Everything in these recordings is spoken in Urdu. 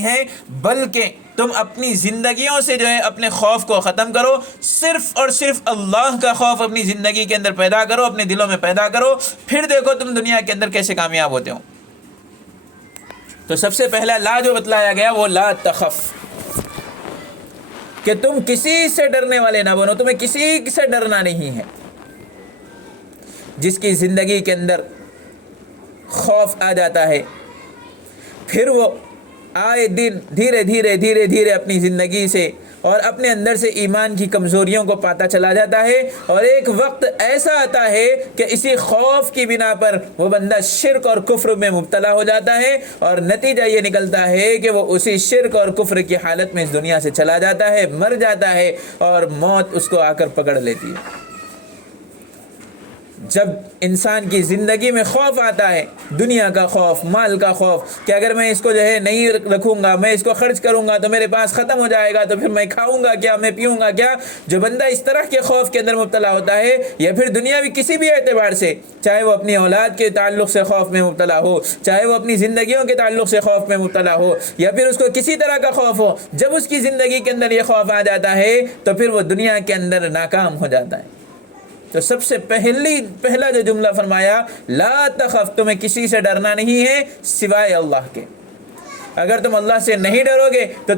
ہے، بلکہ تم اپنی زندگیوں سے جو ہے اپنے خوف کو ختم کرو، صرف اور صرف اللہ کا خوف اپنی زندگی کے اندر پیدا کرو، اپنے دلوں میں پیدا کرو، پھر دیکھو تم دنیا کے اندر کیسے کامیاب ہوتے ہو۔ تو سب سے پہلا لا جو بتلایا گیا وہ لا تخف، کہ تم کسی سے ڈرنے والے نہ بنو، تمہیں کسی سے ڈرنا نہیں ہے۔ جس کی زندگی کے اندر خوف آ جاتا ہے، پھر وہ آئے دن دھیرے دھیرے اپنی زندگی سے اور اپنے اندر سے ایمان کی کمزوریوں کو پاتا چلا جاتا ہے، اور ایک وقت ایسا آتا ہے کہ اسی خوف کی بنا پر وہ بندہ شرک اور کفر میں مبتلا ہو جاتا ہے، اور نتیجہ یہ نکلتا ہے کہ وہ اسی شرک اور کفر کی حالت میں اس دنیا سے چلا جاتا ہے، مر جاتا ہے، اور موت اس کو آ کر پکڑ لیتی ہے۔ جب انسان کی زندگی میں خوف آتا ہے، دنیا کا خوف، مال کا خوف، کہ اگر میں اس کو جو ہے نہیں رکھوں گا، میں اس کو خرچ کروں گا تو میرے پاس ختم ہو جائے گا، تو پھر میں کھاؤں گا کیا، میں پیوں گا کیا، جو بندہ اس طرح کے خوف کے اندر مبتلا ہوتا ہے، یا پھر دنیاوی کسی بھی اعتبار سے، چاہے وہ اپنی اولاد کے تعلق سے خوف میں مبتلا ہو، چاہے وہ اپنی زندگیوں کے تعلق سے خوف میں مبتلا ہو، یا پھر اس کو کسی طرح کا خوف ہو، جب اس کی زندگی کے اندر یہ خوف آ جاتا ہے تو پھر وہ دنیا کے اندر ناکام ہو جاتا ہے۔ تو سب سے پہلا جو جملہ فرمایا، لا تخف، تمہیں کسی سے ڈرنا نہیں ہے سوائے اللہ کے۔ اگر تم اللہ سے نہیں ڈرو گے تو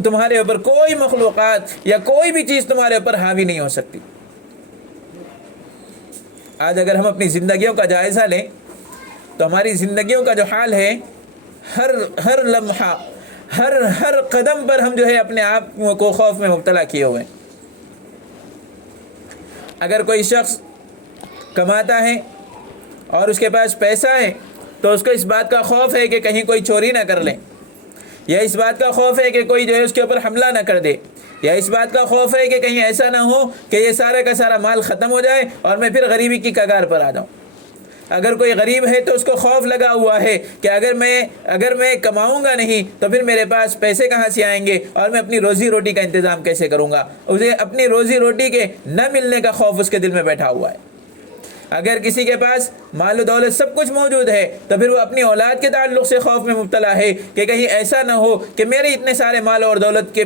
تمہارے اوپر کوئی مخلوقات یا کوئی بھی چیز تمہارے اوپر حاوی نہیں ہو سکتی۔ آج اگر ہم اپنی زندگیوں کا جائزہ لیں تو ہماری زندگیوں کا جو حال ہے، ہر لمحہ، ہر قدم پر ہم جو ہے اپنے آپ کو خوف میں مبتلا کیے ہوئے ہیں۔ اگر کوئی شخص کماتا ہے اور اس کے پاس پیسہ ہے تو اس کو اس بات کا خوف ہے کہ کہیں کوئی چوری نہ کر لے، یا اس بات کا خوف ہے کہ کوئی جو ہے اس کے اوپر حملہ نہ کر دے، یا اس بات کا خوف ہے کہ کہیں ایسا نہ ہو کہ یہ سارا کا سارا مال ختم ہو جائے اور میں پھر غریبی کی کگار پر آ جاؤں۔ اگر کوئی غریب ہے تو اس کو خوف لگا ہوا ہے کہ اگر میں کماؤں گا نہیں تو پھر میرے پاس پیسے کہاں سے آئیں گے، اور میں اپنی روزی روٹی کا انتظام کیسے کروں گا۔ اسے اپنی روزی روٹی کے نہ ملنے کا خوف اس کے دل میں بیٹھا ہوا ہے۔ اگر کسی کے پاس مال و دولت سب کچھ موجود ہے تو پھر وہ اپنی اولاد کے تعلق سے خوف میں مبتلا ہے کہ کہیں ایسا نہ ہو کہ میرے اتنے سارے مال اور دولت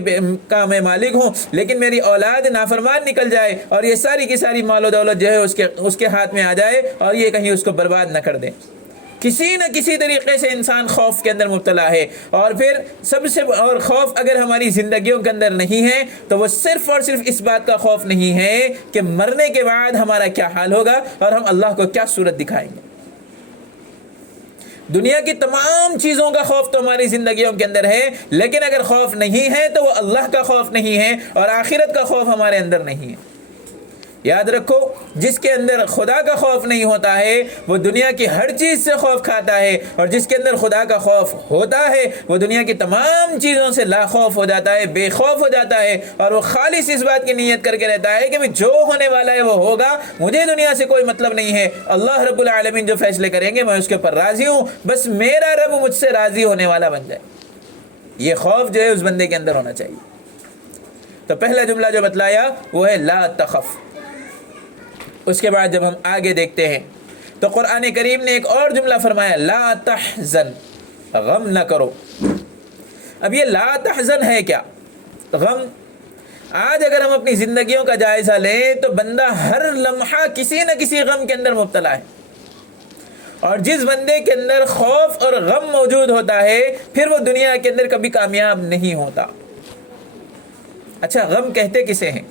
کا میں مالک ہوں، لیکن میری اولاد نافرمان نکل جائے اور یہ ساری کی ساری مال و دولت جو ہے اس کے ہاتھ میں آ جائے اور یہ کہیں اس کو برباد نہ کر دے۔ کسی نہ کسی طریقے سے انسان خوف کے اندر مبتلا ہے، اور پھر اور خوف اگر ہماری زندگیوں کے اندر نہیں ہے تو وہ صرف اور صرف اس بات کا خوف نہیں ہے کہ مرنے کے بعد ہمارا کیا حال ہوگا اور ہم اللہ کو کیا صورت دکھائیں گے۔ دنیا کی تمام چیزوں کا خوف تو ہماری زندگیوں کے اندر ہے، لیکن اگر خوف نہیں ہے تو وہ اللہ کا خوف نہیں ہے اور آخرت کا خوف ہمارے اندر نہیں ہے۔ یاد رکھو، جس کے اندر خدا کا خوف نہیں ہوتا ہے وہ دنیا کی ہر چیز سے خوف کھاتا ہے، اور جس کے اندر خدا کا خوف ہوتا ہے وہ دنیا کی تمام چیزوں سے لا خوف ہو جاتا ہے، بے خوف ہو جاتا ہے، اور وہ خالص اس بات کی نیت کر کے رہتا ہے کہ جو ہونے والا ہے وہ ہوگا، مجھے دنیا سے کوئی مطلب نہیں ہے، اللہ رب العالمین جو فیصلے کریں گے میں اس کے اوپر راضی ہوں، بس میرا رب مجھ سے راضی ہونے والا بن جائے۔ یہ خوف جو ہے اس بندے کے اندر ہونا چاہیے۔ تو پہلا جملہ جو بتلایا وہ ہے لا تخف۔ اس کے بعد جب ہم آگے دیکھتے ہیں تو قرآن کریم نے ایک اور جملہ فرمایا، لا تحزن، غم نہ کرو۔ اب یہ لا تحزن ہے کیا؟ غم۔ آج اگر ہم اپنی زندگیوں کا جائزہ لیں تو بندہ ہر لمحہ کسی نہ کسی غم کے اندر مبتلا ہے، اور جس بندے کے اندر خوف اور غم موجود ہوتا ہے پھر وہ دنیا کے اندر کبھی کامیاب نہیں ہوتا۔ اچھا، غم کہتے کسے ہیں؟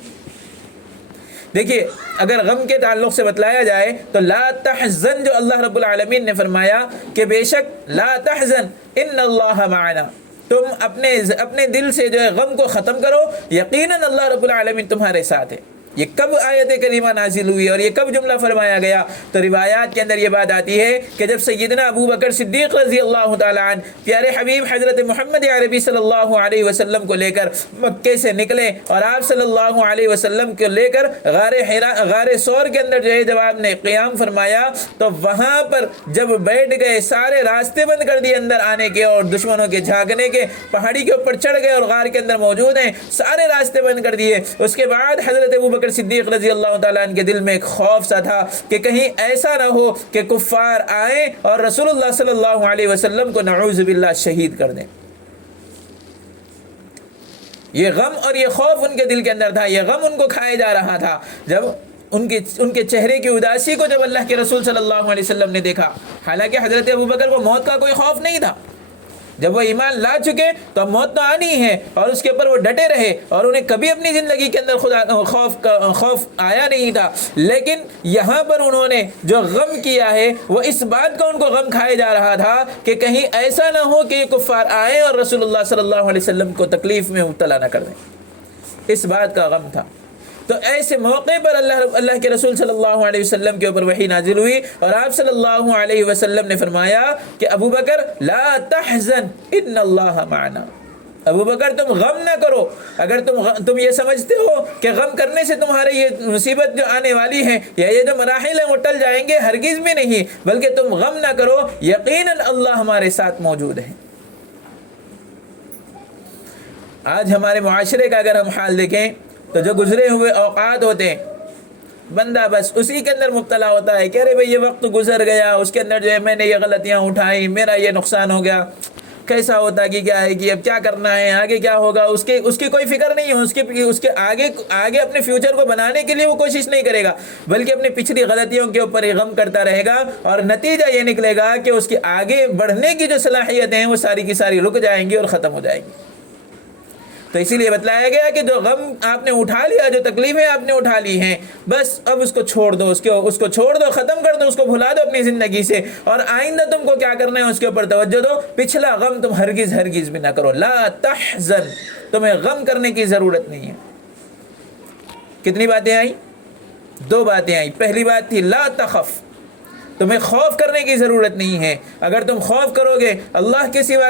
دیکھیے، اگر غم کے تعلق سے بتلایا جائے تو لا تحزن جو اللہ رب العالمین نے فرمایا کہ بے شک لا تحزن ان اللہ معنا، تم اپنے دل سے جو ہے غم کو ختم کرو، یقیناً اللہ رب العالمین تمہارے ساتھ ہے۔ یہ کب آیت کریمہ نازل ہوئی اور یہ کب جملہ فرمایا گیا؟ تو روایات کے اندر یہ بات آتی ہے کہ جب سیدنا ابو بکر صدیق رضی اللہ تعالیٰ عنہ پیارے حبیب حضرت محمد عربی صلی اللہ علیہ وسلم کو لے کر مکے سے نکلے اور آپ صلی اللہ علیہ وسلم کو لے کر غار ثور کے اندر جو ہے جب آپ نے قیام فرمایا تو وہاں پر جب بیٹھ گئے، سارے راستے بند کر دیے اندر آنے کے اور دشمنوں کے جھانکنے کے، پہاڑی کے اوپر چڑھ گئے اور غار کے اندر موجود ہیں، سارے راستے بند کر دیے۔ اس کے بعد حضرت ابو بکر صدیق رضی اللہ تعالیٰ عنہ کے دل میں ایک خوف سا تھا کہ کہیں ایسا نہ ہو کہ کفار آئیں اور رسول اللہ صلی اللہ علیہ وسلم کو نعوذ باللہ شہید کر دیں۔ یہ غم اور یہ خوف ان کے دل کے اندر تھا، یہ غم ان کو کھائے جا رہا تھا. جب ان کے چہرے کی اداسی کو جب اللہ کے رسول صلی اللہ علیہ وسلم نے دیکھا، حالانکہ حضرت ابوبکر کو موت کا کوئی خوف نہیں تھا، جب وہ ایمان لا چکے تو اب موت تو آنی ہے، اور اس کے اوپر وہ ڈٹے رہے، اور انہیں کبھی اپنی زندگی کے اندر خوف آیا نہیں تھا. لیکن یہاں پر انہوں نے جو غم کیا ہے وہ اس بات کا ان کو غم کھائے جا رہا تھا کہ کہیں ایسا نہ ہو کہ یہ کفار آئیں اور رسول اللہ صلی اللہ علیہ وسلم کو تکلیف میں مبتلا نہ کر دیں. اس بات کا غم تھا. تو ایسے موقع پر اللہ کے رسول صلی اللہ علیہ وسلم کے اوپر وحی نازل ہوئی، اور آپ صلی اللہ علیہ وسلم نے فرمایا کہ ابو بکر لا تحزن ان اللہ معنا. ابو بکر تم غم نہ کرو. اگر تم یہ سمجھتے ہو کہ غم کرنے سے تمہارے یہ مصیبت جو آنے والی ہے یا یہ جو مراحل ہیں وہ ٹل جائیں گے، ہرگز بھی نہیں، بلکہ تم غم نہ کرو، یقیناً اللہ ہمارے ساتھ موجود ہے. آج ہمارے معاشرے کا اگر ہم حال دیکھیں تو جو گزرے ہوئے اوقات ہوتے ہیں، بندہ بس اسی کے اندر مبتلا ہوتا ہے کہ ارے بھئی یہ وقت گزر گیا، اس کے اندر جو ہے میں نے یہ غلطیاں اٹھائیں، میرا یہ نقصان ہو گیا، کیسا ہوتا کہ کیا ہے کہ اب کیا کرنا ہے، آگے کیا ہوگا، اس کی کوئی فکر نہیں ہے. اس کے آگے اپنے فیوچر کو بنانے کے لیے وہ کوشش نہیں کرے گا، بلکہ اپنی پچھلی غلطیوں کے اوپر ہی غم کرتا رہے گا، اور نتیجہ یہ نکلے گا کہ اس کی آگے بڑھنے کی جو صلاحیتیں ہیں وہ ساری کی ساری رک جائیں گی اور ختم ہو جائیں گی. تو اسی لیے بتلایا گیا کہ جو غم آپ نے اٹھا لیا، جو تکلیفیں آپ نے اٹھا لی ہیں، بس اب اس کو چھوڑ دو، اس کو چھوڑ دو، ختم کر دو، اس کو بھلا دو اپنی زندگی سے، اور آئندہ تم کو کیا کرنا ہے اس کے اوپر توجہ دو. پچھلا غم تم ہرگز بھی نہ کرو. لا تحزن، تمہیں غم کرنے کی ضرورت نہیں ہے. کتنی باتیں آئیں؟ 2 باتیں آئیں. پہلی بات تھی لا تخف، تمہیں خوف کرنے کی ضرورت نہیں ہے. اگر تم خوف کرو گے اللہ کے سوا،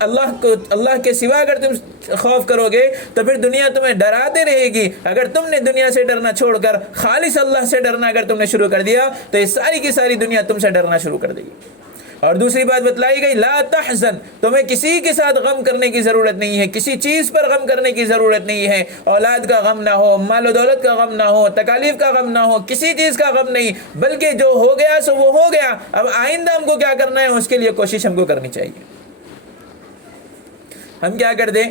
اللہ کے سوا اگر تم خوف کرو گے تو پھر دنیا تمہیں ڈراتے رہے گی. اگر تم نے دنیا سے ڈرنا چھوڑ کر خالص اللہ سے ڈرنا اگر تم نے شروع کر دیا تو یہ ساری کی ساری دنیا تم سے ڈرنا شروع کر دے گی. اور دوسری بات بتلائی گئی لا تحزن، تمہیں کسی کے ساتھ غم کرنے کی ضرورت نہیں ہے، کسی چیز پر غم کرنے کی ضرورت نہیں ہے. اولاد کا غم نہ ہو، مال و دولت کا غم نہ ہو، تکالیف کا غم نہ ہو، کسی چیز کا غم نہیں، بلکہ جو ہو گیا سو وہ ہو گیا. اب آئندہ ہم کو کیا کرنا ہے اس کے لیے کوشش ہم کو کرنی چاہیے. ہم کیا کر دیں،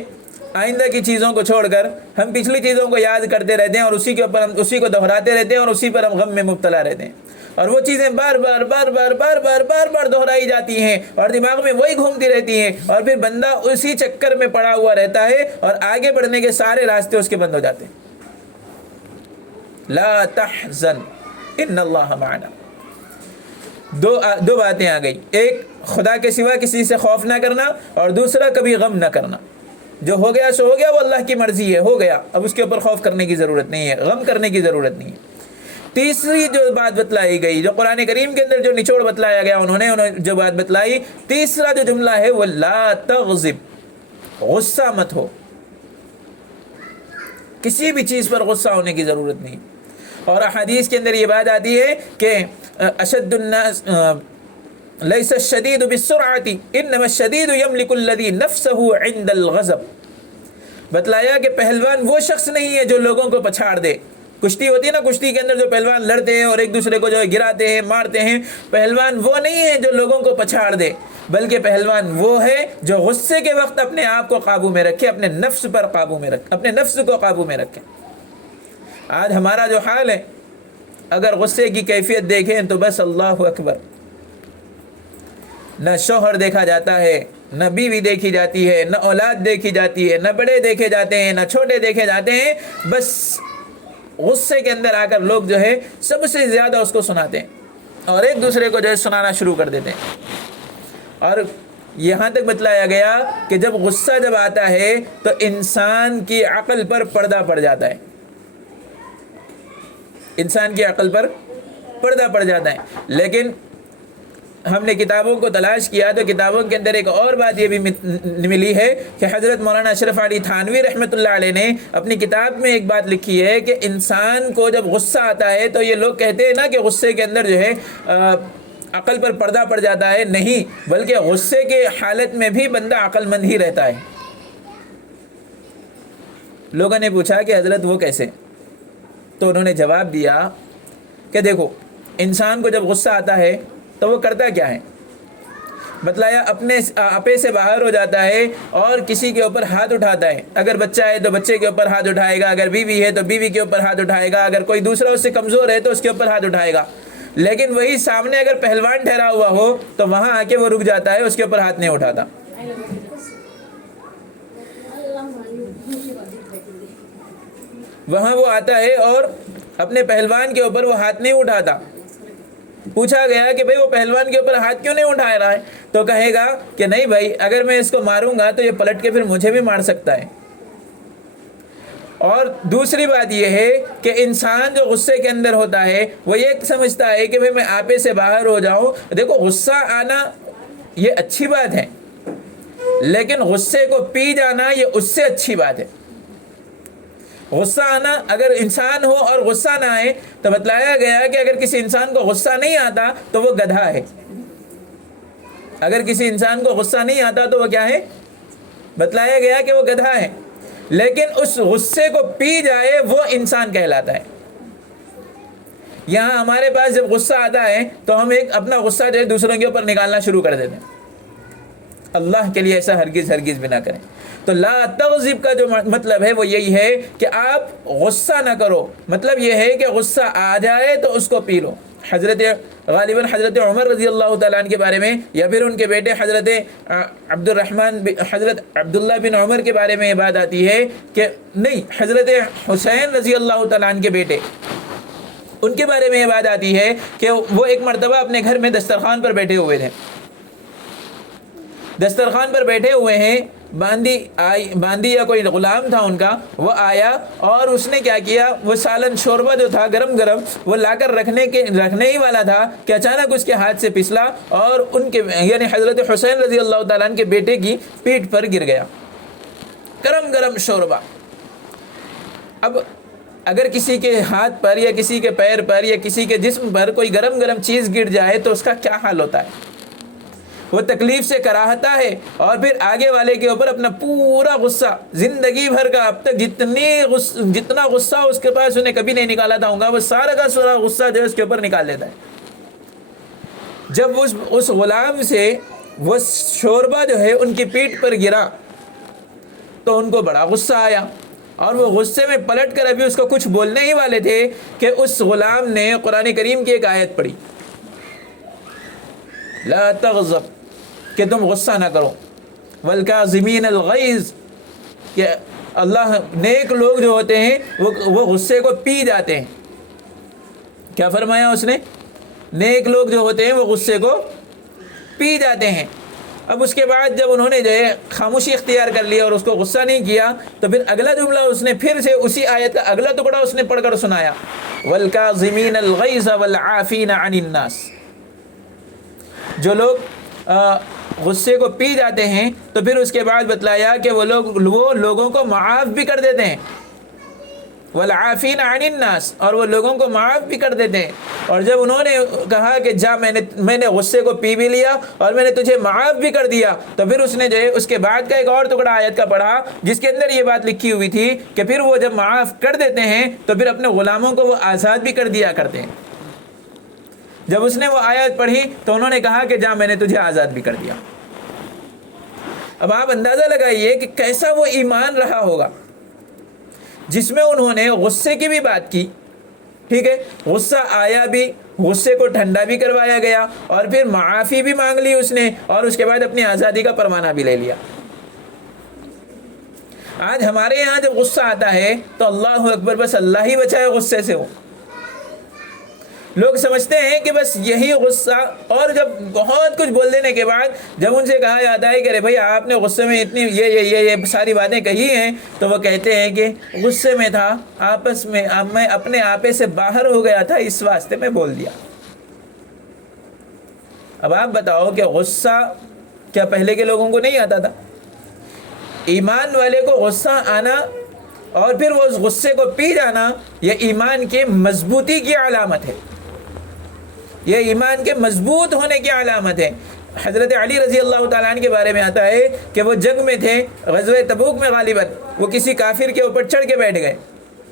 آئندہ کی چیزوں کو چھوڑ کر ہم پچھلی چیزوں کو یاد کرتے رہتے ہیں، اور اسی کے اوپر ہم اسی کو دہراتے رہتے ہیں، اور اسی پر ہم غم میں مبتلا رہتے ہیں، اور وہ چیزیں بار بار دہرائی جاتی ہیں اور دماغ میں وہی گھومتی رہتی ہیں، اور پھر بندہ اسی چکر میں پڑا ہوا رہتا ہے اور آگے بڑھنے کے سارے راستے اس کے بند ہو جاتے ہیں. لا تحزن ان اللہ معنا. دو باتیں آ گئی، ایک خدا کے سوا کسی سے خوف نہ کرنا، اور دوسرا کبھی غم نہ کرنا. جو ہو گیا سو ہو گیا، وہ اللہ کی مرضی ہے، ہو گیا، اب اس کے اوپر خوف کرنے کی ضرورت نہیں ہے، غم کرنے کی ضرورت نہیں ہے. تیسری جو بات بتلائی گئی، جو قرآن کریم کے اندر جو نچوڑ بتلایا گیا، انہوں نے جو بات بتلائی، تیسرا جو جملہ ہے وہ لا تغضب، غصہ مت ہو. کسی بھی چیز پر غصہ ہونے کی ضرورت نہیں. اور احادیث کے اندر یہ بات آتی ہے کہ اشد الناس لیس الشدید بالسرعۃ انما الشدید یملک الذی نفسه عند الغضب. بتلایا کہ پہلوان وہ شخص نہیں ہے جو لوگوں کو پچھاڑ دے. کشتی ہوتی ہے نا، کشتی کے اندر جو پہلوان لڑتے ہیں اور ایک دوسرے کو جو گراتے ہیں، مارتے ہیں، پہلوان وہ نہیں ہے جو لوگوں کو پچھاڑ دے، بلکہ پہلوان وہ ہے جو غصے کے وقت اپنے آپ کو قابو میں رکھے، اپنے نفس پر قابو میں رکھے، اپنے نفس کو قابو میں رکھے. آج ہمارا جو حال ہے، اگر غصے کی کیفیت دیکھیں تو بس اللہ اکبر، نہ شوہر دیکھا جاتا ہے، نہ بیوی دیکھی جاتی ہے، نہ اولاد دیکھی جاتی ہے، نہ بڑے دیکھے جاتے ہیں، نہ چھوٹے دیکھے جاتے ہیں. بس غصے کے اندر آ کر لوگ جو ہے سب سے زیادہ اس کو سناتے ہیں اور ایک دوسرے کو جو ہے سنانا شروع کر دیتے ہیں. اور یہاں تک بتلایا گیا کہ جب غصہ جب آتا ہے تو انسان کی عقل پر پردہ پڑ جاتا ہے، انسان کی عقل پر پردہ پڑ جاتا ہے. لیکن ہم نے کتابوں کو تلاش کیا تو کتابوں کے اندر ایک اور بات یہ بھی ملی ہے کہ حضرت مولانا اشرف علی تھانوی رحمۃ اللہ علیہ نے اپنی کتاب میں ایک بات لکھی ہے کہ انسان کو جب غصہ آتا ہے تو یہ لوگ کہتے ہیں نا کہ غصے کے اندر جو ہے عقل پر پردہ پڑ جاتا ہے، نہیں، بلکہ غصے کے حالت میں بھی بندہ عقل مند ہی رہتا ہے. لوگوں نے پوچھا کہ حضرت وہ کیسے؟ تو انہوں نے جواب دیا کہ دیکھو، انسان کو جب غصہ آتا ہے تو وہ کرتا کیا ہے؟ بتلایا اپنے آپے سے باہر ہو جاتا ہے اور کسی کے اوپر ہاتھ اٹھاتا ہے. اگر بچہ ہے تو بچے کے اوپر ہاتھ اٹھائے گا, اگر بیوی ہے تو بیوی کے اوپر ہاتھ اٹھائے گا, اگر کوئی دوسرا اس سے کمزور ہے تو اس کے اوپر ہاتھ اٹھائے گا. لیکن وہی سامنے اگر پہلوان ٹھہرا ہوا ہو تو وہاں آ کے وہ رک جاتا ہے, اس کے اوپر ہاتھ نہیں اٹھاتا. وہاں وہ آتا ہے اور اپنے پہلوان کے اوپر وہ ہاتھ نہیں اٹھاتا. پوچھا گیا کہ بھئی وہ پہلوان کے اوپر ہاتھ کیوں نہیں اٹھا رہا ہے, تو کہے گا کہ نہیں بھائی, اگر میں اس کو ماروں گا تو یہ پلٹ کے پھر مجھے بھی مار سکتا ہے. اور دوسری بات یہ ہے کہ انسان جو غصے کے اندر ہوتا ہے وہ یہ سمجھتا ہے کہ بھئی میں آپے سے باہر ہو جاؤں. دیکھو غصہ آنا یہ اچھی بات ہے, لیکن غصے کو پی جانا یہ اس سے اچھی بات ہے. غصہ آنا, اگر انسان ہو اور غصہ نہ آئے تو بتلایا گیا کہ اگر کسی انسان کو غصہ نہیں آتا تو وہ گدھا ہے. اگر کسی انسان کو غصہ نہیں آتا تو وہ کیا ہے؟ بتلایا گیا کہ وہ گدھا ہے. لیکن اس غصے کو پی جائے وہ انسان کہلاتا ہے. یہاں ہمارے پاس جب غصہ آتا ہے تو ہم اپنا غصہ جو ہے دوسروں کے اوپر نکالنا شروع کر دیتے ہیں. اللہ کے لیے ایسا ہرگز ہرگز بھی نہ کریں. تو لا تغضب کا جو مطلب ہے وہ یہی ہے کہ آپ غصہ نہ کرو. مطلب یہ ہے کہ غصہ آ جائے تو اس کو پی لو. غالباً حضرت عمر رضی اللہ تعالیٰ عنہ کے بارے میں یا پھر ان کے بیٹے حضرت حضرت عبداللہ بن عمر کے بارے میں یہ بات آتی ہے کہ نہیں, حضرت حسین رضی اللہ تعالیٰ عنہ کے بیٹے, ان کے بارے میں یہ بات آتی ہے کہ وہ ایک مرتبہ اپنے گھر میں دسترخوان پر بیٹھے ہوئے تھے. دسترخوان پر بیٹھے ہوئے ہیں, باندی یا کوئی غلام تھا ان کا, وہ آیا اور اس نے کیا کیا, وہ سالن شوربہ جو تھا گرم گرم وہ لا کر رکھنے ہی والا تھا کہ اچانک اس کے ہاتھ سے پسلا اور ان کے یعنی حضرت حسین رضی اللہ تعالیٰ عنہ کے بیٹے کی پیٹھ پر گر گیا گرم گرم شوربہ. اب اگر کسی کے ہاتھ پر یا کسی کے پیر پر یا کسی کے جسم پر کوئی گرم گرم چیز گر جائے تو اس کا کیا حال ہوتا ہے؟ وہ تکلیف سے کراہتا ہے اور پھر آگے والے کے اوپر اپنا پورا غصہ زندگی بھر کا, اب تک جتنا غصہ اس کے پاس انہیں کبھی نہیں نکالا تھا ہوگا, وہ سارا کا سارا غصہ جو ہے اس کے اوپر نکال دیتا ہے. جب اس غلام سے وہ شوربہ جو ہے ان کی پیٹھ پر گرا تو ان کو بڑا غصہ آیا اور وہ غصے میں پلٹ کر ابھی اس کو کچھ بولنے ہی والے تھے کہ اس غلام نے قرآن کریم کی ایک آیت پڑھی, لا تغضب, کہ تم غصہ نہ کرو, والکاظمین الغیظ, کہ اللہ نیک لوگ جو ہوتے ہیں وہ غصے کو پی جاتے ہیں. کیا فرمایا اس نے؟ نیک لوگ جو ہوتے ہیں وہ غصے کو پی جاتے ہیں. اب اس کے بعد جب انہوں نے جو ہے خاموشی اختیار کر لیا اور اس کو غصہ نہیں کیا تو پھر اگلا جملہ اس نے پھر سے اسی آیت کا اگلا ٹکڑا اس نے پڑھ کر سنایا, والکاظمین الغیظ والعافین عن الناس. جو لوگ غصے کو پی جاتے ہیں تو پھر اس کے بعد بتلایا کہ وہ لوگوں کو معاف بھی کر دیتے ہیں, والعافین عن الناس, اور وہ لوگوں کو معاف بھی کر دیتے ہیں. اور جب انہوں نے کہا کہ جا میں نے غصے کو پی بھی لیا اور میں نے تجھے معاف بھی کر دیا, تو پھر اس نے جو ہے اس کے بعد کا ایک اور ٹکڑا آیت کا پڑھا جس کے اندر یہ بات لکھی ہوئی تھی کہ پھر وہ جب معاف کر دیتے ہیں تو پھر اپنے غلاموں کو وہ آزاد بھی کر دیا کرتے ہیں. جب اس نے وہ آیت پڑھی تو انہوں نے کہا کہ جا میں نے تجھے آزاد بھی کر دیا. اب آپ اندازہ لگائیے کہ کیسا وہ ایمان رہا ہوگا جس میں انہوں نے غصے کی بھی بات کی, ٹھیک ہے, غصہ آیا بھی, غصے کو ٹھنڈا بھی کروایا گیا اور پھر معافی بھی مانگ لی اس نے اور اس کے بعد اپنی آزادی کا پروانہ بھی لے لیا. آج ہمارے یہاں جب غصہ آتا ہے تو اللہ اکبر, بس اللہ ہی بچائے غصے سے. ہو لوگ سمجھتے ہیں کہ بس یہی غصہ, اور جب بہت کچھ بول دینے کے بعد جب ان سے کہا جاتا ہے کہ ارے بھائی آپ نے غصے میں اتنی یہ ساری باتیں کہی ہیں, تو وہ کہتے ہیں کہ غصے میں تھا, آپس میں میں اپنے آپے سے باہر ہو گیا تھا, اس واسطے میں بول دیا. اب آپ بتاؤ کہ غصہ کیا پہلے کے لوگوں کو نہیں آتا تھا؟ ایمان والے کو غصہ آنا اور پھر وہ اس غصے کو پی جانا یہ ایمان کے مضبوطی کی علامت ہے, یہ ایمان کے مضبوط ہونے کی علامت ہے. حضرت علی رضی اللہ تعالیٰ عنہ کے بارے میں آتا ہے کہ وہ جنگ میں تھے, غزوہ تبوک میں غالباً, وہ کسی کافر کے اوپر چڑھ کے بیٹھ گئے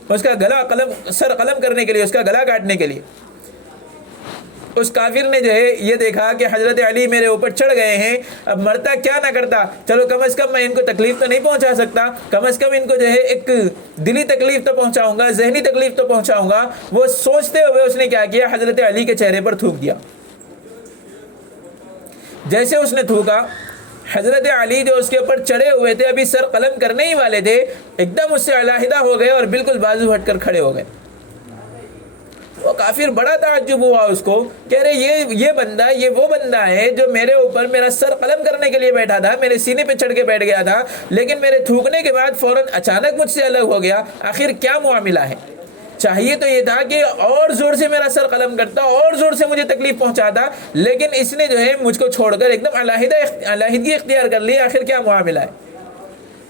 اس کا گلا سر قلم کرنے کے لیے, اس کا گلا کاٹنے کے لیے. اس کافر نے جو ہے یہ دیکھا کہ حضرت علی میرے اوپر چڑھ گئے ہیں، اب مرتا کیا نہ کرتا، چلو کم از کم میں ان کو تکلیف تو نہیں پہنچا سکتا، کم از کم ان کو جو ہے ایک دلی تکلیف تو پہنچاؤں گا، ذہنی تکلیف تو پہنچاؤں گا۔ وہ سوچتے ہوئے اس نے کیا کیا، حضرت علی کے چہرے پر تھوک دیا۔ جیسے اس نے تھوکا، حضرت علی جو اس کے اوپر چڑھے ہوئے تھے، ابھی سر قلم کرنے ہی والے تھے، ایک دم اس سے علیحدہ ہو گئے اور بالکل بازو ہٹ کر کھڑے ہو گئے۔ وہ کافر بڑا تعجب ہوا اس کو، کہہ رہے یہ بندہ، یہ وہ بندہ ہے جو میرے اوپر میرا سر قلم کرنے کے لیے بیٹھا تھا، میرے سینے پہ چڑھ کے بیٹھ گیا تھا، لیکن میرے تھوکنے کے بعد فوراً اچانک مجھ سے الگ ہو گیا، آخر کیا معاملہ ہے؟ چاہیے تو یہ تھا کہ اور زور سے میرا سر قلم کرتا، اور زور سے مجھے تکلیف پہنچاتا، لیکن اس نے جو ہے مجھ کو چھوڑ کر ایک دم علیحدگی اختیار کر لی، آخر کیا معاملہ ہے؟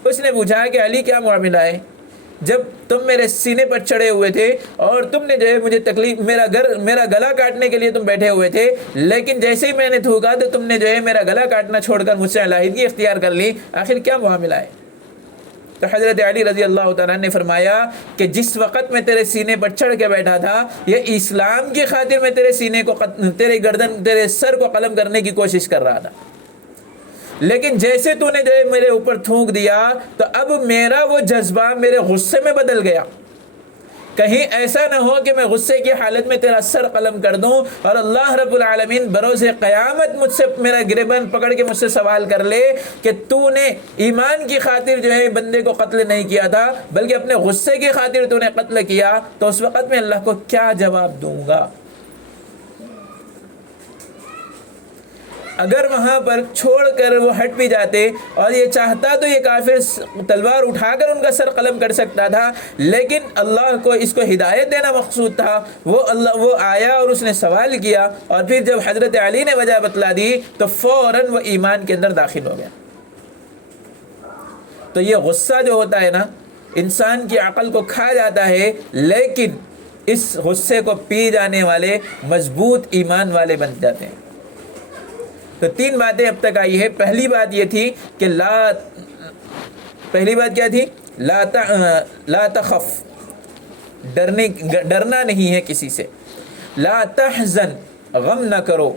اس نے پوچھا کہ علی کیا معاملہ ہے؟ جب تم میرے سینے پر چڑھے ہوئے تھے اور تم نے جو ہے مجھے تکلیف، میرا گلا کاٹنے کے لیے تم بیٹھے ہوئے تھے، لیکن جیسے ہی میں نے تھوکا تو تم نے جو ہے میرا گلا کاٹنا چھوڑ کر مجھ سے علیحدگی اختیار کر لی، آخر کیا معاملہ ہے؟ تو حضرت علی رضی اللہ تعالیٰ نے فرمایا کہ جس وقت میں تیرے سینے پر چڑھ کے بیٹھا تھا، یہ اسلام کی خاطر میں تیرے سینے کو، تیرے سر کو قلم کرنے کی کوشش کر رہا تھا، لیکن جیسے تو نے جو ہے میرے اوپر تھونک دیا تو اب میرا وہ جذبہ میرے غصے میں بدل گیا، کہیں ایسا نہ ہو کہ میں غصے کی حالت میں تیرا سر قلم کر دوں اور اللہ رب العالمین بروز قیامت مجھ سے میرا گریبان پکڑ کے مجھ سے سوال کر لے کہ تو نے ایمان کی خاطر جو ہے بندے کو قتل نہیں کیا تھا بلکہ اپنے غصے کی خاطر تو نے قتل کیا، تو اس وقت میں اللہ کو کیا جواب دوں گا؟ اگر وہاں پر چھوڑ کر وہ ہٹ بھی جاتے اور یہ چاہتا تو یہ کافر تلوار اٹھا کر ان کا سر قلم کر سکتا تھا، لیکن اللہ کو اس کو ہدایت دینا مقصود تھا۔ وہ آیا اور اس نے سوال کیا، اور پھر جب حضرت علی نے وجہ بتلا دی تو فوراً وہ ایمان کے اندر داخل ہو گیا۔ تو یہ غصہ جو ہوتا ہے نا، انسان کی عقل کو کھا جاتا ہے، لیکن اس غصے کو پی جانے والے مضبوط ایمان والے بن جاتے ہیں۔ تو 3 باتیں اب تک آئی ہے۔ پہلی بات یہ تھی کہ پہلی بات کیا تھی؟ لا تخف، ڈرنا نہیں ہے کسی سے۔ لا تحزن، غم نہ کرو۔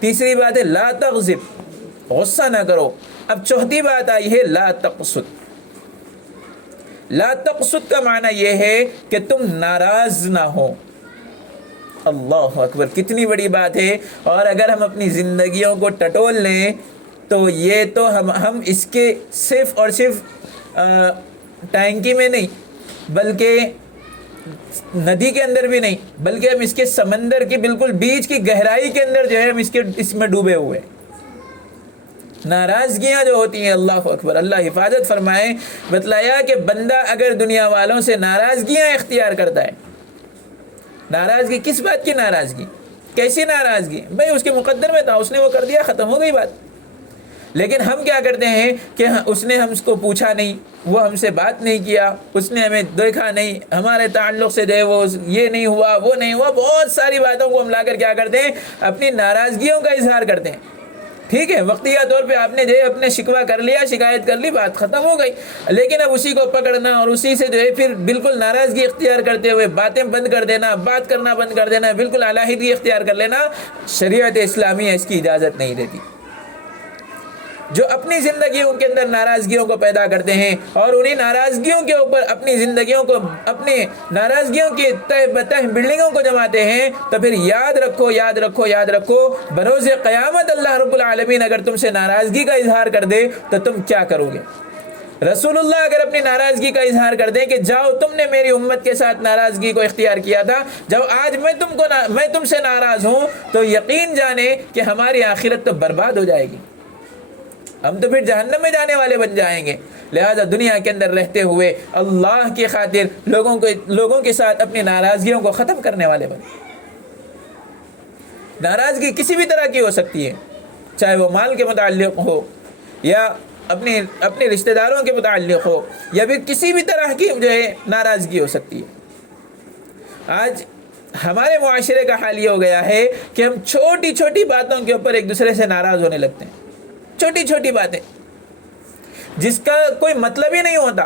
تیسری بات ہے لا تغضب، غصہ نہ کرو۔ اب چوتھی بات آئی ہے لا تقسط۔ لا تقسط کا معنی یہ ہے کہ تم ناراض نہ ہو۔ اللہ اکبر، کتنی بڑی بات ہے، اور اگر ہم اپنی زندگیوں کو ٹٹول لیں تو یہ تو ہم اس کے صرف اور صرف ٹینکی میں نہیں، بلکہ ندی کے اندر بھی نہیں، بلکہ ہم اس کے سمندر کی بالکل بیچ کی گہرائی کے اندر جو ہے ہم اس میں ڈوبے ہوئے۔ ناراضگیاں جو ہوتی ہیں، اللہ اکبر، اللہ حفاظت فرمائے، بتلایا کہ بندہ اگر دنیا والوں سے ناراضگیاں اختیار کرتا ہے، ناراضگی کس بات کی ناراضگی؟ کیسی ناراضگی؟ بھائی اس کے مقدر میں تھا، اس نے وہ کر دیا، ختم ہو گئی بات۔ لیکن ہم کیا کرتے ہیں کہ اس نے ہم کو پوچھا نہیں، وہ ہم سے بات نہیں کیا، اس نے ہمیں دیکھا نہیں، ہمارے تعلق سے جو ہے وہ یہ نہیں ہوا، وہ نہیں ہوا، بہت ساری باتوں کو ہم لا کر کیا کرتے ہیں؟ اپنی ناراضگیوں کا اظہار کرتے ہیں۔ ٹھیک ہے، وقتیہ طور پہ آپ نے جو ہے اپنے شکوہ کر لیا، شکایت کر لی، بات ختم ہو گئی، لیکن اب اسی کو پکڑنا اور اسی سے جو ہے پھر بالکل ناراضگی اختیار کرتے ہوئے باتیں بند کر دینا، بات کرنا بند کر دینا، بالکل علیحدگی اختیار کر لینا، شریعت اسلامیہ اس کی اجازت نہیں دیتی۔ جو اپنی زندگیوں کے اندر ناراضگیوں کو پیدا کرتے ہیں اور انہیں ناراضگیوں کے اوپر اپنی زندگیوں کو، اپنی ناراضگیوں کی تہ بتہ بلڈنگوں کو جماتے ہیں، تو پھر یاد رکھو بروز قیامت اللہ رب العالمین اگر تم سے ناراضگی کا اظہار کر دے تو تم کیا کرو گے؟ رسول اللہ اگر اپنی ناراضگی کا اظہار کر دیں کہ جاؤ تم نے میری امت کے ساتھ ناراضگی کو اختیار کیا تھا، جب آج میں تم سے ناراض ہوں، تو یقین جانے کہ ہماری آخرت تو برباد ہو جائے گی، ہم تو پھر جہنم میں جانے والے بن جائیں گے۔ لہذا دنیا کے اندر رہتے ہوئے اللہ کی خاطر لوگوں کے ساتھ اپنی ناراضگیوں کو ختم کرنے والے بن۔ ناراضگی کسی بھی طرح کی ہو سکتی ہے، چاہے وہ مال کے متعلق ہو یا اپنے رشتہ داروں کے متعلق ہو، یا پھر کسی بھی طرح کی جو ہے ناراضگی ہو سکتی ہے۔ آج ہمارے معاشرے کا حال یہ ہو گیا ہے کہ ہم چھوٹی چھوٹی باتوں کے اوپر ایک دوسرے سے ناراض ہونے لگتے ہیں، چھوٹی چھوٹی باتیں جس کا کوئی مطلب ہی نہیں ہوتا۔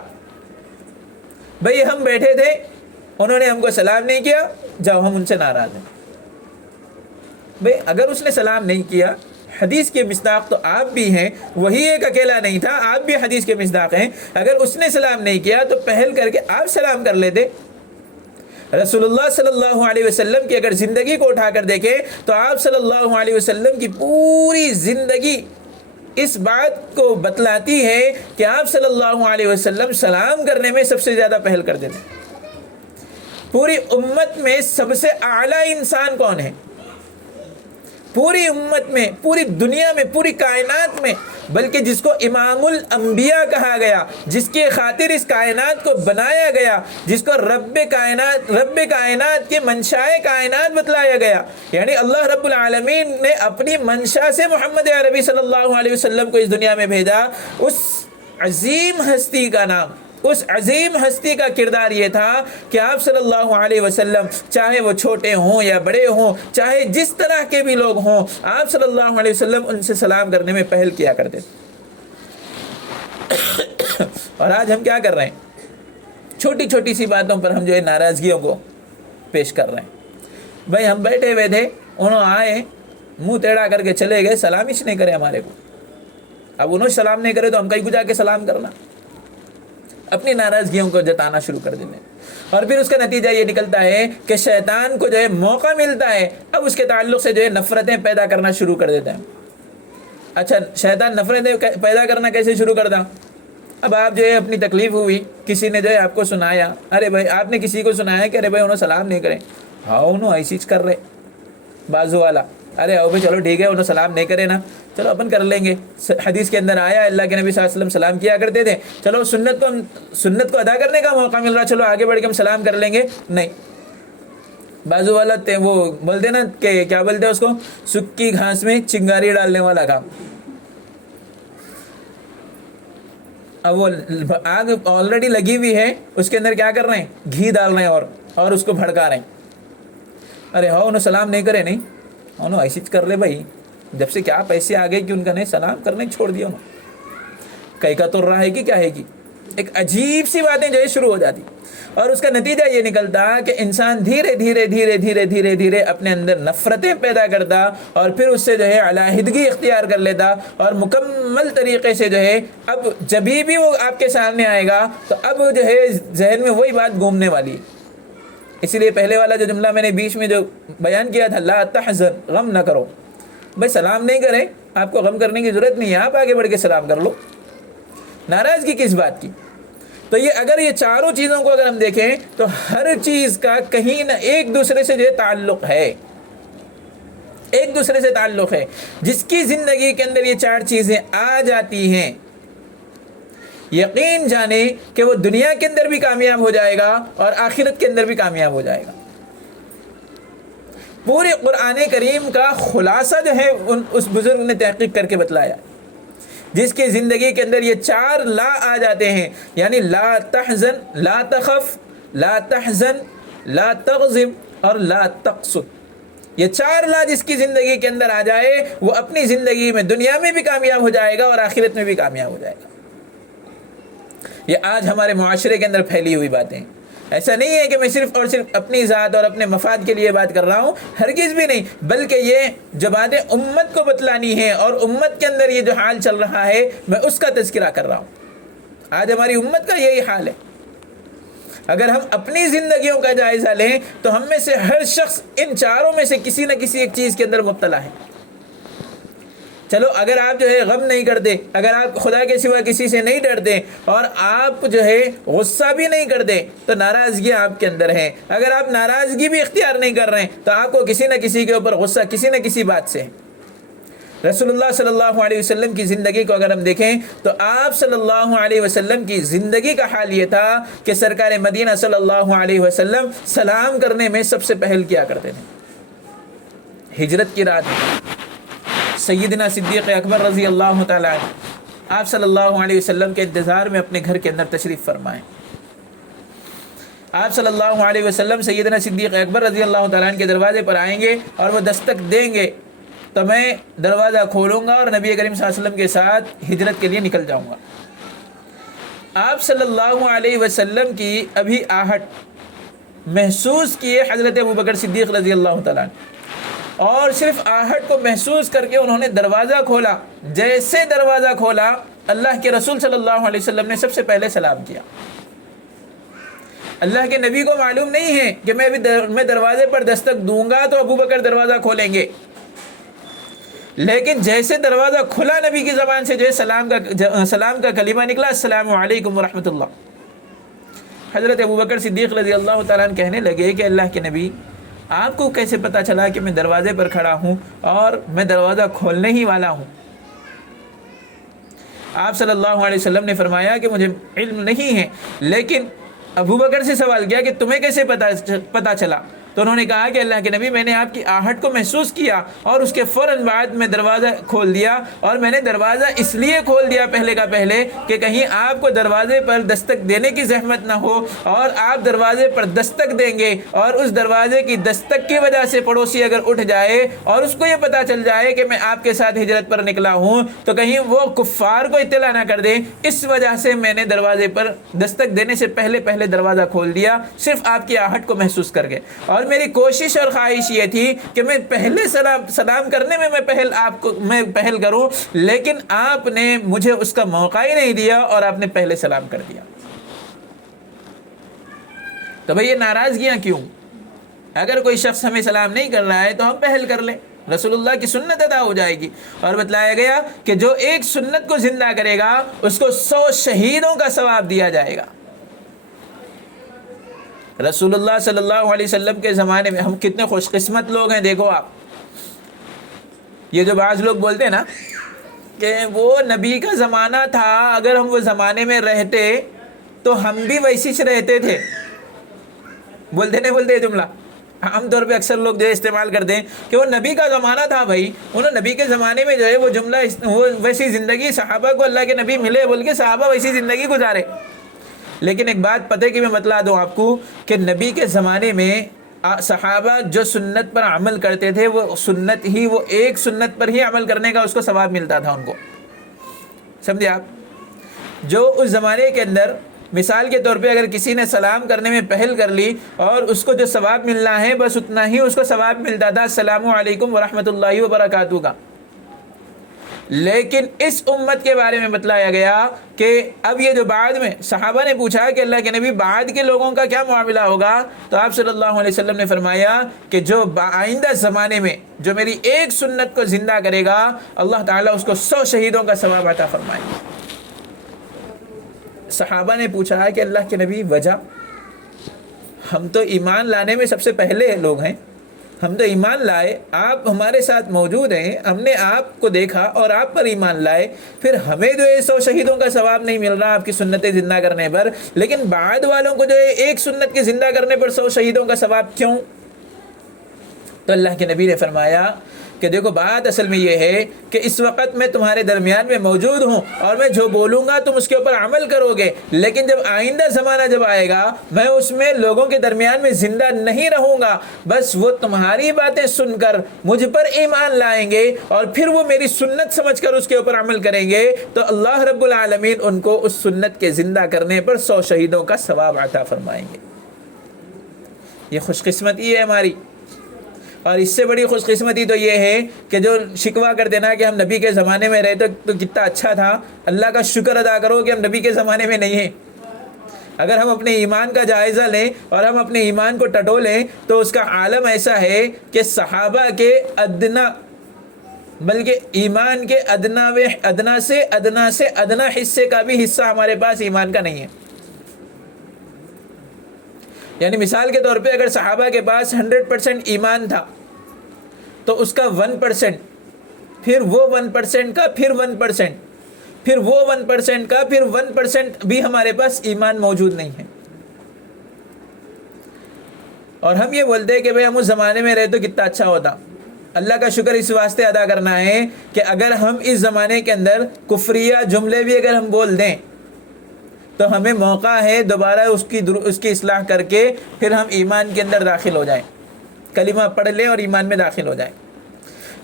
بھئی ہم بیٹھے تھے، انہوں نے ہم کو سلام نہیں کیا، جاؤ ہم ان سے ناراض ہیں۔ بھئی اگر اس نے سلام نہیں کیا، حدیث کے مصداق تو آپ بھی ہیں، وہی ایک اکیلا نہیں تھا، آپ بھی حدیث کے مصداق ہیں، اگر اس نے سلام نہیں کیا تو پہل کر کے آپ سلام کر لیتے۔ رسول اللہ صلی اللہ علیہ وسلم کی اگر زندگی کو اٹھا کر دیکھیں تو آپ صلی اللہ علیہ وسلم کی پوری زندگی اس بات کو بتلاتی ہے کہ آپ صلی اللہ علیہ وسلم سلام کرنے میں سب سے زیادہ پہل کر دیتے ہیں۔ پوری امت میں سب سے اعلیٰ انسان کون ہے؟ پوری امت میں، پوری دنیا میں، پوری کائنات میں، بلکہ جس کو امام الانبیاء کہا گیا، جس کی خاطر اس کائنات کو بنایا گیا، جس کو رب کائنات کے منشائے کائنات بتلایا گیا، یعنی اللہ رب العالمین نے اپنی منشا سے محمد عربی صلی اللہ علیہ وسلم کو اس دنیا میں بھیجا۔ اس عظیم ہستی کا نام، اس عظیم ہستی کا کردار یہ تھا کہ آپ صلی اللہ علیہ وسلم چاہے وہ چھوٹے ہوں یا بڑے ہوں، چاہے جس طرح کے بھی لوگ ہوں، آپ صلی اللہ علیہ وسلم ان سے سلام کرنے میں پہل کیا کرتے تھے۔ اور آج ہم کیا کر رہے ہیں؟ چھوٹی چھوٹی سی باتوں پر ہم جو ہے ناراضگیوں کو پیش کر رہے ہیں۔ بھائی ہم بیٹھے ہوئے تھے، انہوں آئے، منہ ٹیڑھا کر کے چلے گئے، سلام ہی نہیں کرے ہمارے کو۔ اب انہوں سلام نہیں کرے تو ہم کہیں کو جا کے سلام کرنا، اپنی ناراضگیوں کو جتانا شروع کر دیتے ہیں۔ اور پھر اس کا نتیجہ یہ نکلتا ہے کہ شیطان کو جو ہے موقع ملتا ہے، اب اس کے تعلق سے جو ہے نفرتیں پیدا کرنا شروع کر دیتا ہے۔ اچھا، شیطان نفرتیں پیدا کرنا کیسے شروع کرتا؟ اب آپ جو ہے اپنی تکلیف ہوئی، کسی نے جو ہے آپ کو سنایا، ارے بھائی آپ نے کسی کو سنایا کہ ارے بھائی انہوں سلام نہیں کریں، ہاں انہوں ایسی چیز کر رہے بازو والا، ارے او بھائی چلو ٹھیک ہے انہوں سلام نہیں کرے نا، چلو اپن کر لیں گے۔ حدیث کے اندر آیا اللہ کے نبی صلی اللہ علیہ وسلم سلام کیا کرتے تھے، چلو سنت کو ادا کرنے کا موقع مل رہا، چلو آگے بڑھ کے ہم سلام کر لیں گے، نہیں۔ بازو والا وہ بولتے نا کہ کیا بولتے ہیں اس کو، سکی گھاس میں چنگاری ڈالنے والا کام۔ اب وہ آگ آلریڈی لگی ہوئی ہے، اس کے اندر کیا کر رہے ہیں؟ گھی ڈال رہے ہیں اور اس کو بھڑکا رہے ہیں۔ ارے ہاں انہوں سلام نہیں کرے، نہیں انہوں ایسی کر لے بھائی، جب سے کیا پیسے آ گئے کہ ان کا نہیں سلام کرنے چھوڑ دیا انہوں، کئی کا تو رہا ہے کہ کیا ہے کہ ایک عجیب سی باتیں جو ہے شروع ہو جاتی، اور اس کا نتیجہ یہ نکلتا کہ انسان دھیرے دھیرے دھیرے دھیرے دھیرے دھیرے اپنے اندر نفرتیں پیدا کرتا، اور پھر اس سے جو ہے علیحدگی اختیار کر لیتا، اور مکمل طریقے سے جو ہے اب جب بھی وہ آپ کے سامنے آئے گا تو اب جو ہے ذہن میں وہی بات گھومنے والی ہے۔ اسی لیے پہلے والا جو جملہ میں نے بیچ میں جو بیان کیا تھا، لا تحزن، غم نہ کرو، بھائی سلام نہیں کریں، آپ کو غم کرنے کی ضرورت نہیں ہے، آپ آگے بڑھ کے سلام کر لو، ناراضگی کس بات کی؟ تو یہ اگر یہ چاروں چیزوں کو اگر ہم دیکھیں تو ہر چیز کا کہیں نہ ایک دوسرے سے جو تعلق ہے، ایک دوسرے سے تعلق ہے۔ جس کی زندگی کے اندر یہ چار چیزیں آ جاتی ہیں، یقین جانے کہ وہ دنیا کے اندر بھی کامیاب ہو جائے گا اور آخرت کے اندر بھی کامیاب ہو جائے گا۔ پورے قرآن کریم کا خلاصہ جو ہے اس بزرگ نے تحقیق کر کے بتلایا، جس کی زندگی کے اندر یہ چار لا آ جاتے ہیں، یعنی لا تحزن، لا تخف، لا تحزن، لا تغضب اور لا تقسط۔ یہ چار لا جس کی زندگی کے اندر آ جائے وہ اپنی زندگی میں دنیا میں بھی کامیاب ہو جائے گا اور آخرت میں بھی کامیاب ہو جائے گا۔ یہ آج ہمارے معاشرے کے اندر پھیلی ہوئی باتیں، ایسا نہیں ہے کہ میں صرف اور صرف اپنی ذات اور اپنے مفاد کے لیے بات کر رہا ہوں، ہرگز بھی نہیں، بلکہ یہ جو باتیں امت کو بتلانی ہے اور امت کے اندر یہ جو حال چل رہا ہے میں اس کا تذکرہ کر رہا ہوں۔ آج ہماری امت کا یہی حال ہے۔ اگر ہم اپنی زندگیوں کا جائزہ لیں تو ہم میں سے ہر شخص ان چاروں میں سے کسی نہ کسی ایک چیز کے اندر مبتلا ہے۔ چلو اگر آپ جو ہے غم نہیں کرتے، اگر آپ خدا کے سوا کسی سے نہیں ڈرتے اور آپ جو ہے غصہ بھی نہیں کرتے تو ناراضگیاں آپ کے اندر ہیں۔ اگر آپ ناراضگی بھی اختیار نہیں کر رہے ہیں تو آپ کو کسی نہ کسی کے اوپر غصہ کسی نہ کسی بات سے ہے۔ رسول اللہ صلی اللہ علیہ وسلم کی زندگی کو اگر ہم دیکھیں تو آپ صلی اللہ علیہ وسلم کی زندگی کا حال یہ تھا کہ سرکار مدینہ صلی اللہ علیہ وسلم سلام کرنے میں سب سے پہل کیا کرتے تھے۔ ہجرت کی رات سیدنا صدیق اکبر رضی اللہ تعالیٰ عنہ آپ صلی اللہ علیہ وسلم کے انتظار میں اپنے گھر کے اندر تشریف فرمائیں۔ آپ صلی اللہ علیہ وسلم سیدنا صدیق اکبر رضی اللہ تعالیٰ عنہ کے دروازے پر آئیں گے اور وہ دستک دیں گے تو میں دروازہ کھولوں گا اور نبی کریم صلی اللہ علیہ وسلم کے ساتھ ہجرت کے لیے نکل جاؤں گا۔ آپ صلی اللہ علیہ وسلم کی ابھی آہٹ محسوس کیے حضرت ابوبکر صدیق رضی اللہ تعالیٰ عنہ۔ اور صرف آہٹ کو محسوس کر کے انہوں نے دروازہ کھولا. جیسے دروازہ کھولا اللہ کے رسول صلی اللہ علیہ وسلم نے سب سے پہلے سلام کیا. اللہ کے نبی کو معلوم نہیں ہے کہ میں دروازے پر دستک دوں گا تو ابو بکر دروازہ کھولیں گے، لیکن جیسے دروازہ کھلا نبی کی زبان سے جو ہے سلام کا کلمہ نکلا، السلام علیکم ورحمۃ اللہ. حضرت ابو بکر صدیق رضی اللہ تعالیٰ عنہ کہنے لگے کہ اللہ کے نبی، آپ کو کیسے پتہ چلا کہ میں دروازے پر کھڑا ہوں اور میں دروازہ کھولنے ہی والا ہوں؟ آپ صلی اللہ علیہ وسلم نے فرمایا کہ مجھے علم نہیں ہے، لیکن ابو بکر سے سوال کیا کہ تمہیں کیسے پتہ چلا؟ تو انہوں نے کہا کہ اللہ کے نبی، میں نے آپ کی آہٹ کو محسوس کیا اور اس کے فوراً بعد میں دروازہ کھول دیا. اور میں نے دروازہ اس لیے کھول دیا پہلے کا پہلے کہ کہیں آپ کو دروازے پر دستک دینے کی زحمت نہ ہو، اور آپ دروازے پر دستک دیں گے اور اس دروازے کی دستک کی وجہ سے پڑوسی اگر اٹھ جائے اور اس کو یہ پتہ چل جائے کہ میں آپ کے ساتھ ہجرت پر نکلا ہوں تو کہیں وہ کفار کو اطلاع نہ کر دیں. اس وجہ سے میں نے دروازے پر دستک دینے سے پہلے دروازہ کھول دیا، صرف آپ کی آہٹ کو محسوس کر کے. اور میری کوشش اور خواہش یہ تھی کہ میں پہلے سلام کرنے میں میں پہل کروں، لیکن آپ نے مجھے اس کا موقع ہی نہیں دیا اور آپ نے پہلے سلام کر دیا. تو بھئی یہ ناراضگیاں کیوں؟ اگر کوئی شخص ہمیں سلام نہیں کر رہا ہے تو ہم پہل کر لیں، رسول اللہ کی سنت ادا ہو جائے گی. اور بتلایا گیا کہ جو ایک سنت کو زندہ کرے گا اس کو 100 شہیدوں کا ثواب دیا جائے گا. رسول اللہ صلی اللہ علیہ وسلم کے زمانے میں ہم کتنے خوش قسمت لوگ ہیں. دیکھو آپ، یہ جو بعض لوگ بولتے ہیں نا کہ وہ نبی کا زمانہ تھا، اگر ہم وہ زمانے میں رہتے تو ہم بھی ویسے ہی رہتے تھے. بولتے نہیں بولتے یہ جملہ عام طور پہ اکثر لوگ جو استعمال کرتے ہیں کہ وہ نبی کا زمانہ تھا. بھائی انہوں نبی کے زمانے میں جو ہے وہ جملہ وہ ویسی زندگی، صحابہ کو اللہ کے نبی ملے بول کے صحابہ ویسی زندگی گزارے. لیکن ایک بات پتہ کہ میں بتلا دوں آپ کو کہ نبی کے زمانے میں صحابہ جو سنت پر عمل کرتے تھے وہ ایک سنت پر ہی عمل کرنے کا اس کو ثواب ملتا تھا ان کو. سمجھے آپ؟ جو اس زمانے کے اندر مثال کے طور پہ اگر کسی نے سلام کرنے میں پہل کر لی اور اس کو جو ثواب ملنا ہے بس اتنا ہی اس کو ثواب ملتا تھا، السلام علیکم ورحمۃ اللہ وبرکاتہ کا. لیکن اس امت کے بارے میں بتلایا گیا کہ اب یہ جو بعد میں صحابہ نے پوچھا کہ اللہ کے نبی بعد کے لوگوں کا کیا معاملہ ہوگا، تو آپ صلی اللہ علیہ وسلم نے فرمایا کہ جو آئندہ زمانے میں جو میری ایک سنت کو زندہ کرے گا اللہ تعالیٰ اس کو 100 شہیدوں کا ثواب عطا فرمائے گا. صحابہ نے پوچھا کہ اللہ کے نبی وجہ؟ ہم تو ایمان لانے میں سب سے پہلے لوگ ہیں، ہم تو ایمان لائے، آپ ہمارے ساتھ موجود ہیں، ہم نے آپ کو دیکھا اور آپ پر ایمان لائے، پھر ہمیں جو ہے 100 شہیدوں کا ثواب نہیں مل رہا آپ کی سنتیں زندہ کرنے پر، لیکن بعد والوں کو جو ہے ایک سنت کے زندہ کرنے پر 100 شہیدوں کا ثواب کیوں؟ تو اللہ کے نبی نے فرمایا کہ دیکھو بات اصل میں یہ ہے کہ اس وقت میں تمہارے درمیان میں موجود ہوں اور میں جو بولوں گا تم اس کے اوپر عمل کرو گے، لیکن جب آئندہ زمانہ جب آئے گا میں اس میں لوگوں کے درمیان میں زندہ نہیں رہوں گا، بس وہ تمہاری باتیں سن کر مجھ پر ایمان لائیں گے اور پھر وہ میری سنت سمجھ کر اس کے اوپر عمل کریں گے تو اللہ رب العالمین ان کو اس سنت کے زندہ کرنے پر 100 شہیدوں کا ثواب عطا فرمائیں گے. یہ خوش قسمتی ہے ہماری. اور اس سے بڑی خوش قسمتی تو یہ ہے کہ جو شکوہ کر دینا کہ ہم نبی کے زمانے میں رہتے تو کتنا اچھا تھا، اللہ کا شکر ادا کرو کہ ہم نبی کے زمانے میں نہیں ہیں. اگر ہم اپنے ایمان کا جائزہ لیں اور ہم اپنے ایمان کو ٹٹولیں تو اس کا عالم ایسا ہے کہ صحابہ کے ادنا بلکہ ایمان کے ادنا سے ادنا حصے کا بھی حصہ ہمارے پاس ایمان کا نہیں ہے. یعنی مثال کے طور پہ اگر صحابہ کے پاس 100% ایمان تھا تو اس کا 1%، پھر وہ 1% کا پھر 1%، پھر وہ 1% کا پھر 1% بھی ہمارے پاس ایمان موجود نہیں ہے. اور ہم یہ بولتے ہیں کہ بھئی ہم اس زمانے میں رہے تو کتنا اچھا ہوتا. اللہ کا شکر اس واسطے ادا کرنا ہے کہ اگر ہم اس زمانے کے اندر کفریہ جملے بھی اگر ہم بول دیں تو ہمیں موقع ہے دوبارہ اس کی اصلاح کر کے پھر ہم ایمان کے اندر داخل ہو جائیں، کلمہ پڑھ لیں اور ایمان میں داخل ہو جائیں.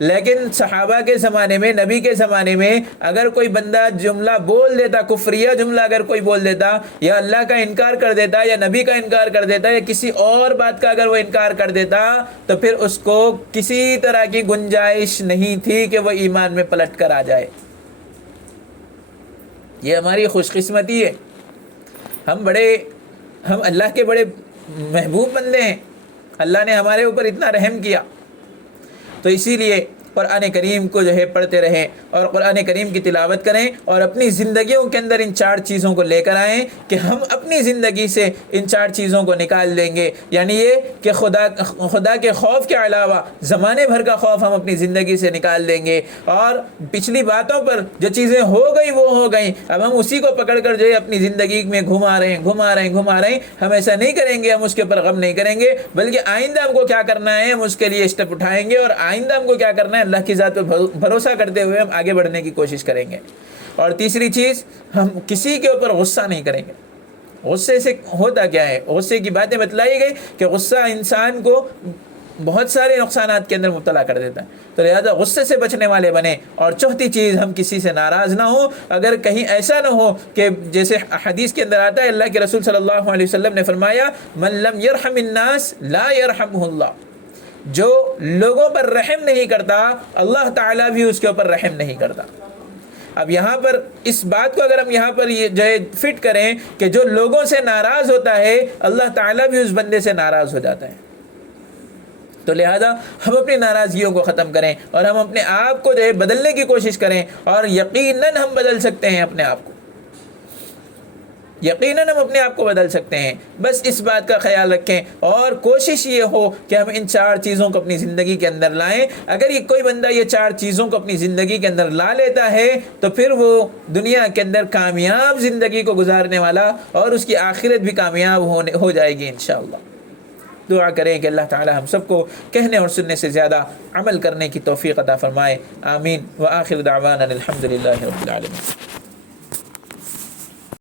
لیکن صحابہ کے زمانے میں، نبی کے زمانے میں اگر کوئی بندہ جملہ بول دیتا، کفریہ جملہ اگر کوئی بول دیتا، یا اللہ کا انکار کر دیتا، یا نبی کا انکار کر دیتا، یا کسی اور بات کا اگر وہ انکار کر دیتا، تو پھر اس کو کسی طرح کی گنجائش نہیں تھی کہ وہ ایمان میں پلٹ کر آ جائے۔ یہ ہماری خوش قسمتی ہے، ہم اللہ کے بڑے محبوب بندے ہیں، اللہ نے ہمارے اوپر اتنا رحم کیا۔ تو اسی لیے قرآن کریم کو جو ہے پڑھتے رہیں اور قرآن کریم کی تلاوت کریں، اور اپنی زندگیوں کے اندر ان 4 چیزوں کو لے کر آئیں کہ ہم اپنی زندگی سے ان 4 چیزوں کو نکال دیں گے۔ یعنی یہ کہ خدا کے خوف کے علاوہ زمانے بھر کا خوف ہم اپنی زندگی سے نکال دیں گے، اور پچھلی باتوں پر جو چیزیں ہو گئی وہ ہو گئیں، اب ہم اسی کو پکڑ کر جو ہے اپنی زندگی میں گھما رہے ہیں۔ ہم ایسا نہیں کریں گے، ہم اس کے اوپر غم نہیں کریں گے، بلکہ آئندہ ہم کو کیا کرنا ہے ہم اس کے لیے اسٹیپ اٹھائیں گے، اور آئندہ ہم کو کیا کرنا ہے اللہ کی ذات پر بھروسہ کرتے ہوئے ہم آگے بڑھنے کی کوشش کریں گے۔ اور تیسری چیز، ہم کسی کے اوپر غصہ نہیں کریں گے۔ غصے سے ہوتا کیا ہے؟ غصے کی باتیں بتلائی گئی کہ غصہ انسان کو بہت سارے نقصانات کے اندر مبتلا کر دیتا ہے، تو لہذا غصے سے بچنے والے بنیں۔ اور چوتھی چیز، ہم کسی سے ناراض نہ ہوں۔ اگر کہیں ایسا نہ ہو کہ جیسے حدیث کے اندر آتا ہے، اللہ کے رسول صلی اللہ علیہ وسلم نے فرمایا، من لم یرحم الناس لا یرحمہ اللہ، جو لوگوں پر رحم نہیں کرتا اللہ تعالیٰ بھی اس کے اوپر رحم نہیں کرتا۔ اب یہاں پر اس بات کو اگر ہم یہاں پر یہ جو ہے فٹ کریں کہ جو لوگوں سے ناراض ہوتا ہے اللہ تعالیٰ بھی اس بندے سے ناراض ہو جاتا ہے، تو لہذا ہم اپنی ناراضگیوں کو ختم کریں اور ہم اپنے آپ کو جو ہے بدلنے کی کوشش کریں، اور یقیناً ہم بدل سکتے ہیں اپنے آپ کو، یقیناً ہم اپنے آپ کو بدل سکتے ہیں۔ بس اس بات کا خیال رکھیں، اور کوشش یہ ہو کہ ہم ان 4 چیزوں کو اپنی زندگی کے اندر لائیں۔ اگر یہ کوئی بندہ یہ 4 چیزوں کو اپنی زندگی کے اندر لا لیتا ہے تو پھر وہ دنیا کے اندر کامیاب زندگی کو گزارنے والا، اور اس کی آخرت بھی کامیاب ہو جائے گی انشاءاللہ۔ دعا کریں کہ اللہ تعالی ہم سب کو کہنے اور سننے سے زیادہ عمل کرنے کی توفیق عطا فرمائے، آمین۔ وآخر دعوانا الحمدللہ رب العالمین۔